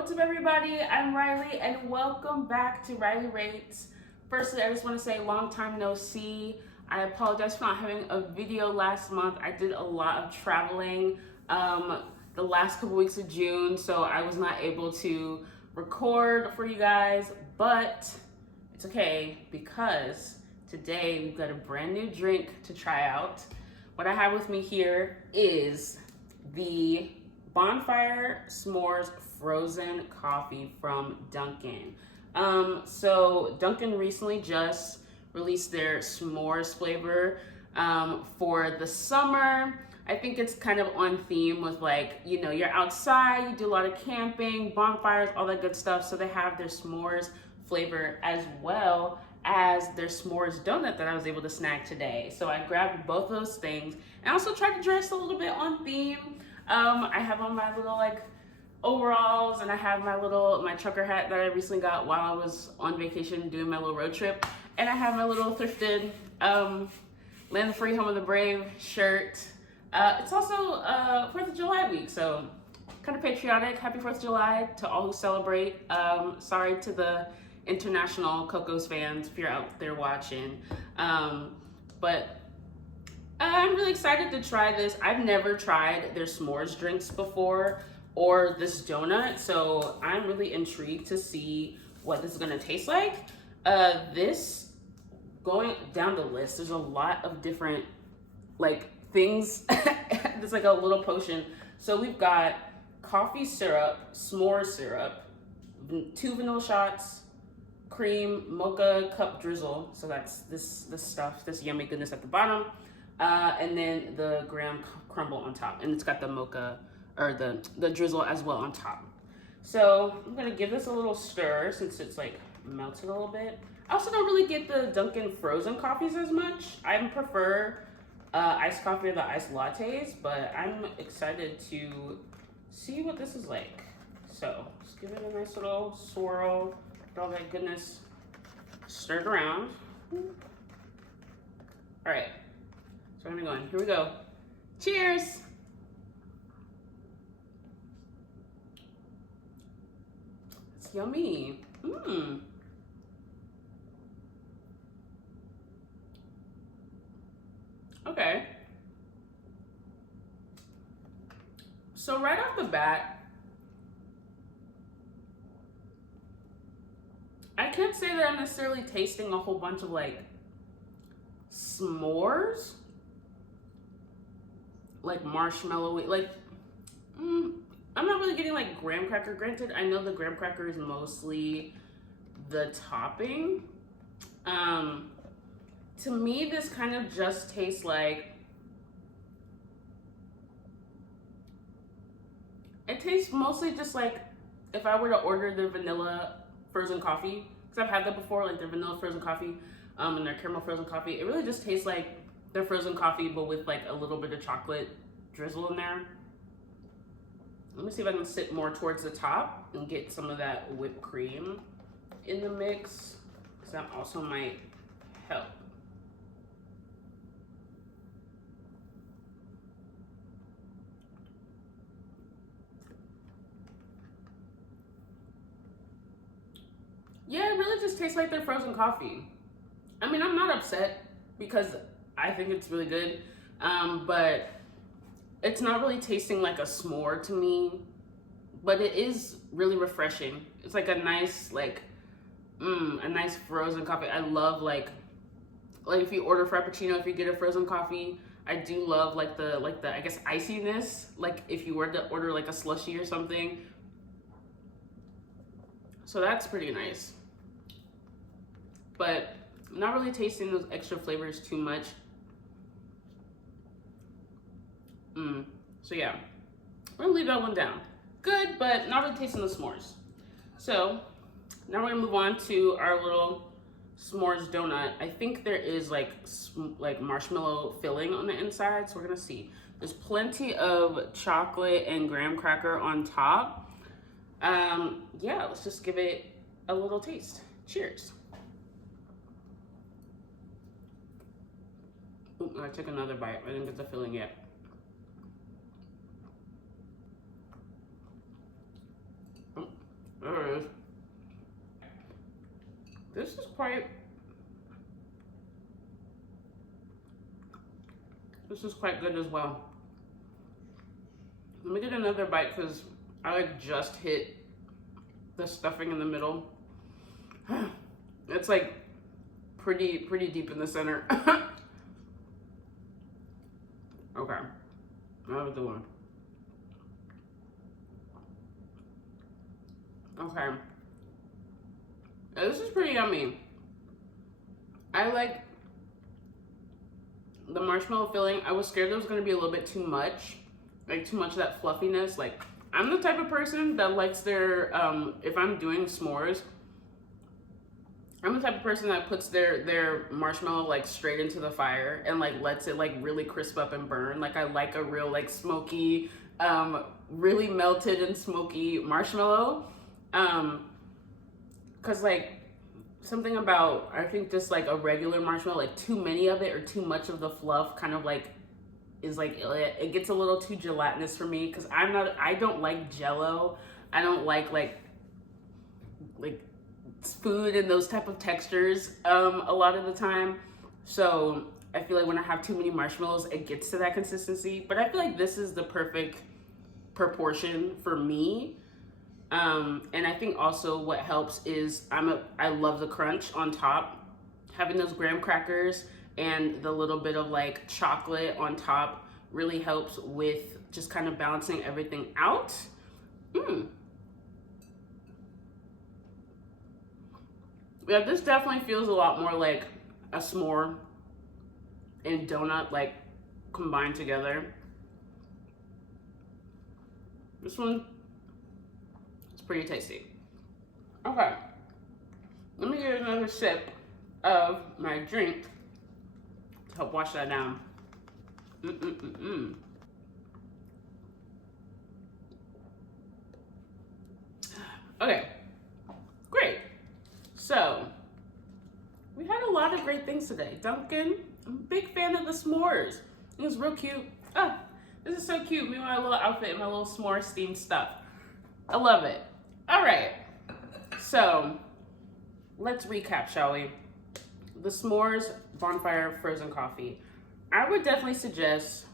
What's up, everybody? I'm Reilly, and welcome back to Reilly Rates. Firstly, I just want to say long time no see. I apologize for not having a video last month. I did a lot of traveling the last couple weeks of June, so I was not able to record for you guys, but it's okay because today we've got a brand new drink to try out. What I have with me here is the Bonfire S'mores frozen coffee from Dunkin. So Dunkin recently just released their s'mores flavor for the summer. I think it's kind of on theme with, like, you know, you're outside, you do a lot of camping, bonfires, all that good stuff. So they have their s'mores flavor as well as their s'mores donut that I was able to snag today. So I grabbed both of those things and also tried to dress a little bit on theme. I have on my little overalls, and I have my trucker hat that I recently got while I was on vacation doing my little road trip, and I have my little thrifted Land the Free Home of the Brave shirt. It's also 4th of July week, so kind of patriotic. Happy 4th of July to all who celebrate. Sorry to the international Cocos fans if you're out there watching, but I'm really excited to try this. I've never tried their s'mores drinks before or this donut, so I'm really intrigued to see what this is gonna taste like. This, going down the list, there's a lot of different things. There's like a little potion. So we've got coffee syrup, s'more syrup, 2 vanilla shots, cream, mocha cup drizzle. So that's this stuff, this yummy goodness at the bottom. And then the graham crumble on top, and it's got the mocha or the drizzle as well on top. So I'm gonna give this a little stir since it's like melted a little bit. I also don't really get the Dunkin' frozen coffees as much. I prefer iced coffee or the iced lattes, but I'm excited to see what this is like. So just give it a nice little swirl, get all that goodness stirred around. All right. So I'm gonna go in. Here we go. Cheers! It's yummy. Okay. So right off the bat, I can't say that I'm necessarily tasting a whole bunch of s'mores. Like marshmallowy, I'm not really getting graham cracker. Granted, I know the graham cracker is mostly the topping. To me, this kind of just tastes like, it tastes mostly just like if I were to order their vanilla frozen coffee, because I've had that before, like their vanilla frozen coffee and their caramel frozen coffee. It really just tastes like their frozen coffee, but with a little bit of chocolate drizzle in there. Let me see if I can sit more towards the top and get some of that whipped cream in the mix, because that also might help. Yeah, it really just tastes like their frozen coffee. I mean, I'm not upset because I think it's really good, but it's not really tasting like a s'more to me, but it is really refreshing. It's like a nice, a nice frozen coffee. I love if you order Frappuccino, if you get a frozen coffee, I do love the I guess iciness, if you were to order a slushie or something. So that's pretty nice. But I'm not really tasting those extra flavors too much. So yeah, we're gonna leave that one down. Good, but not really tasting the s'mores. So now we're gonna move on to our little s'mores donut. I think there is like marshmallow filling on the inside, so we're gonna see. There's plenty of chocolate and graham cracker on top. Yeah, let's just give it a little taste. Cheers. Ooh, I took another bite. I didn't get the filling yet. This is quite good as well. Let me get another bite because I like just hit the stuffing in the middle. It's like pretty deep in the center. Okay, another one. Okay, now, this is pretty yummy. I like the marshmallow filling. I was scared it was gonna be a little bit too much, like too much of that fluffiness. Like, I'm the type of person that likes their, if I'm doing s'mores, I'm the type of person that puts their marshmallow like straight into the fire and like lets it like really crisp up and burn. Like, I like a real like smoky, really melted and smoky marshmallow. Cause like something about, I think just like a regular marshmallow, like too many of it or too much of the fluff kind of like is like, it gets a little too gelatinous for me. Cause I don't like Jello. I don't like food and those type of textures a lot of the time. So I feel like when I have too many marshmallows, it gets to that consistency. But I feel like this is the perfect proportion for me. And I think also what helps is I love the crunch on top. Having those graham crackers and the little bit of like chocolate on top really helps with just kind of balancing everything out. Yeah, this definitely feels a lot more like a s'more and donut like combined together. This one is pretty tasty. Okay, let me get another sip of my drink to help wash that down. Okay, great. So, we had a lot of great things today. Dunkin, I'm a big fan of the s'mores. It was real cute. Ah, this is so cute. Me with my little outfit and my little s'more themed stuff. I love it. All right, so let's recap, shall we? The s'mores bonfire frozen coffee. I would definitely suggest,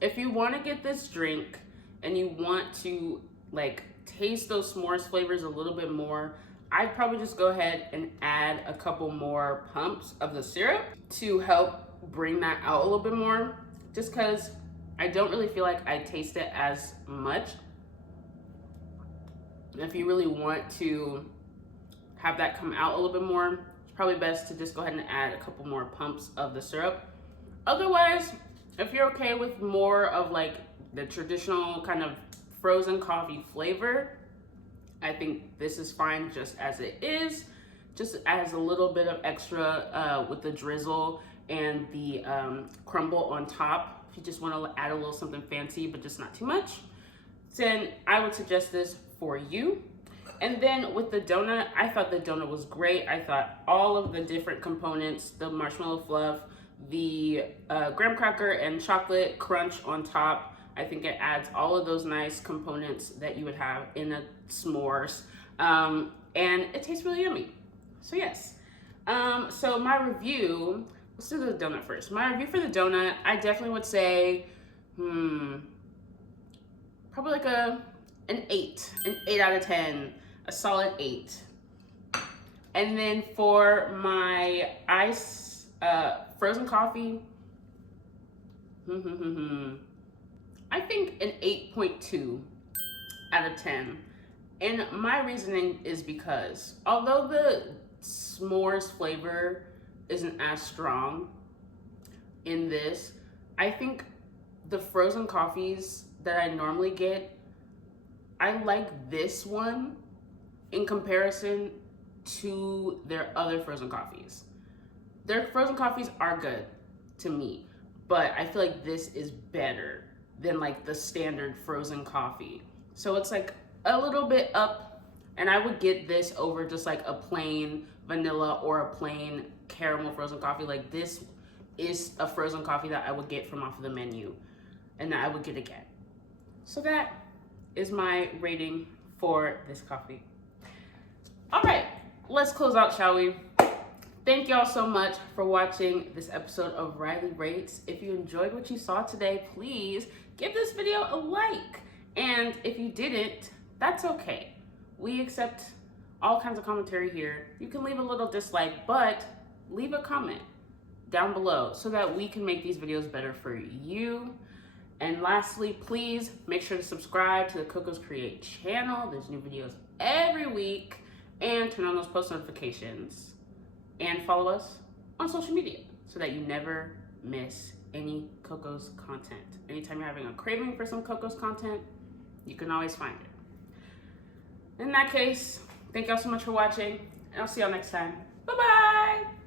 if you want to get this drink and you want to like taste those s'mores flavors a little bit more, I'd probably just go ahead and add a couple more pumps of the syrup to help bring that out a little bit more, just because I don't really feel like I taste it as much. If you really want to have that come out a little bit more, it's probably best to just go ahead and add a couple more pumps of the syrup. Otherwise, if you're okay with more of like the traditional kind of frozen coffee flavor, I think this is fine just as it is. Just adds a little bit of extra with the drizzle and the crumble on top. If you just want to add a little something fancy, but just not too much, then I would suggest this for you. And then with the donut, I thought the donut was great. I thought all of the different components, the marshmallow fluff, the graham cracker and chocolate crunch on top, I think it adds all of those nice components that you would have in a s'mores. And it tastes really yummy. So yes. So my review, let's do the donut first. My review for the donut, I definitely would say, probably like an 8 out of 10, a solid 8. And then for my ice frozen coffee, I think an 8.2 out of 10. And my reasoning is because although the s'mores flavor isn't as strong in this, I think the frozen coffees that I normally get, I like this one in comparison to their other frozen coffees. Their frozen coffees are good to me, but I feel like this is better than like the standard frozen coffee. So it's like a little bit up, and I would get this over just like a plain vanilla or a plain caramel frozen coffee. Like, this is a frozen coffee that I would get from off of the menu and that I would get again. So that is my rating for this coffee. All right, let's close out, shall we? Thank y'all so much for watching this episode of Reilly Rates. If you enjoyed what you saw today, please give this video a like. And if you didn't, that's okay. We accept all kinds of commentary here. You can leave a little dislike, but leave a comment down below so that we can make these videos better for you. And lastly, please make sure to subscribe to the Coco's Create channel. There's new videos every week, and turn on those post notifications. And follow us on social media so that you never miss any Coco's content. Anytime you're having a craving for some Coco's content, you can always find it. In that case, thank y'all so much for watching, and I'll see y'all next time. Bye-bye!